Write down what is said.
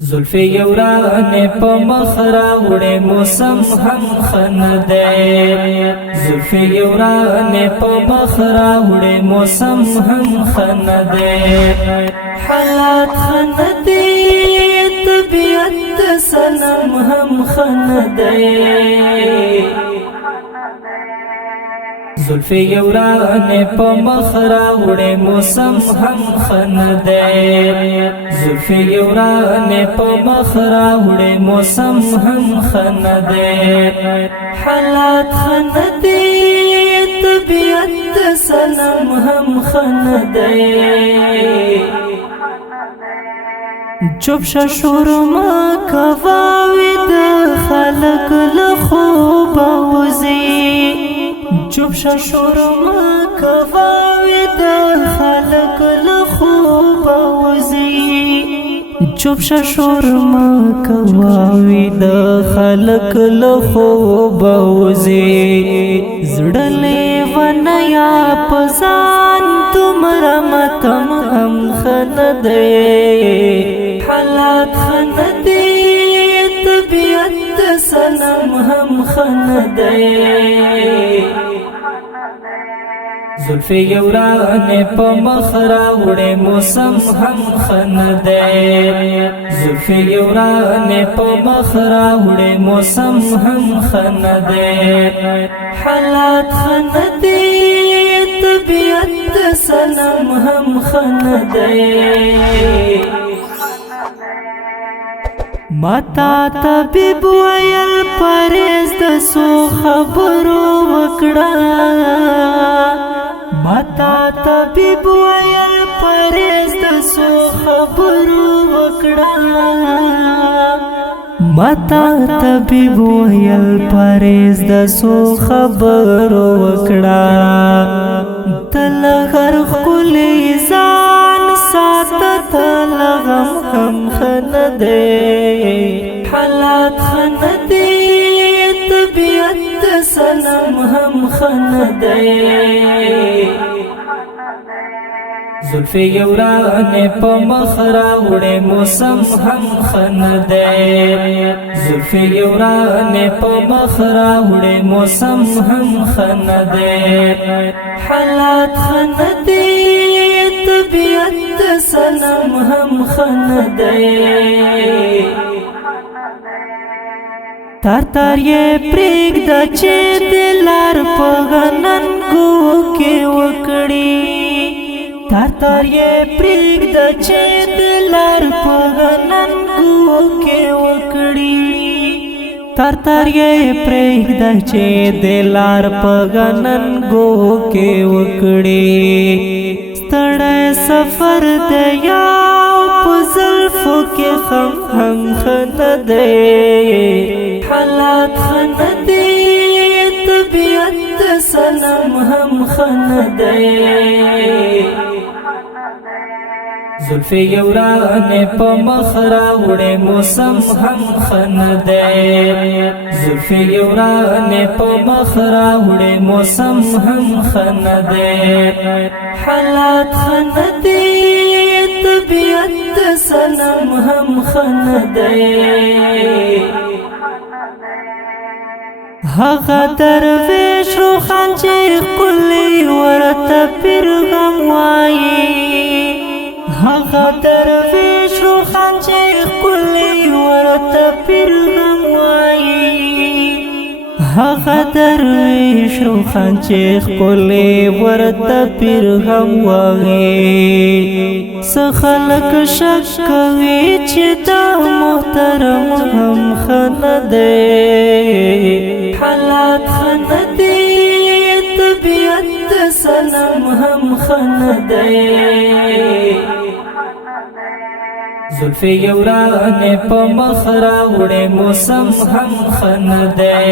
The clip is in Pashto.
زلفی یوران پا مخرا وڑے موسم هم خنده زلفی یوران پا مخرا وڑے موسم هم خنده حالات خنده طبیعت سلام هم خنده زلفی یوران پا مخرا وڑے موسم هم خنده زلفی یوران پا مخرا وڑے موسم هم خنده حالات خنده طبیعت سلام هم خنده چوب ششور ما کواوی د خلق لخوب وزی چوب ششور ما کواوی د خلق لخوب وزی چوب ششور ما کواوی د خلق لخوب وزی زړلې ونیا پزان تمرا متم هم خنده حالات خنده طبیعت سلام هم خنده زلفی یوران پا مخرا وڑے موسم هم خنده زلفی یوران پا مخرا وڑے موسم هم خنده حالات خنده طبیعت سلام هم خنده متا طبیب ویل پریز د سو خبرو وکړه متا طبیب ویل پریز د سو خبرو وکړه متا طبیب ویل پریز د سو خبرو وکړه تل هر خلی ځان ساتت لغم هم خنده حالات خنده طبیعت سلام هم خنده زلفی یوران پا مخرا وڑے موسم هم خنده زلفی یوران پا مخرا وڑے موسم هم خنده حالات خنده طبیعت سلام هم خنده تار تار یہ پریگ دا چے دلار پغنن گو کے وکڑی تار تار یہ پریگ دا چے دلار پغنن گو کے وکڑی تار تار یہ پریگ دا چے دلار پغنن گو کے وکڑی ستڑے سفر دیاو پزلفو کے خم هم خنده حالات خنده طبیعت سلام هم خنده زلفی یوران پا مخرا وڑے موسم هم خنده زلفی یوران پا مخرا وڑے موسم هم خنده حالات خنده طبیعت سلام هم خنده هغه درویش روخان چې کلی ورته پیرغم وایي هغه درویش روخان چې کلی ورته پیرغم وایي هغه درویش روخان چې کلی ورته پیرغم وایي څه خلک شک کوي چې دا محترم هم خنده حالات خنده طبیعت سلام هم خنده زلفی یوران پا مخرا وڑے موسم هم خنده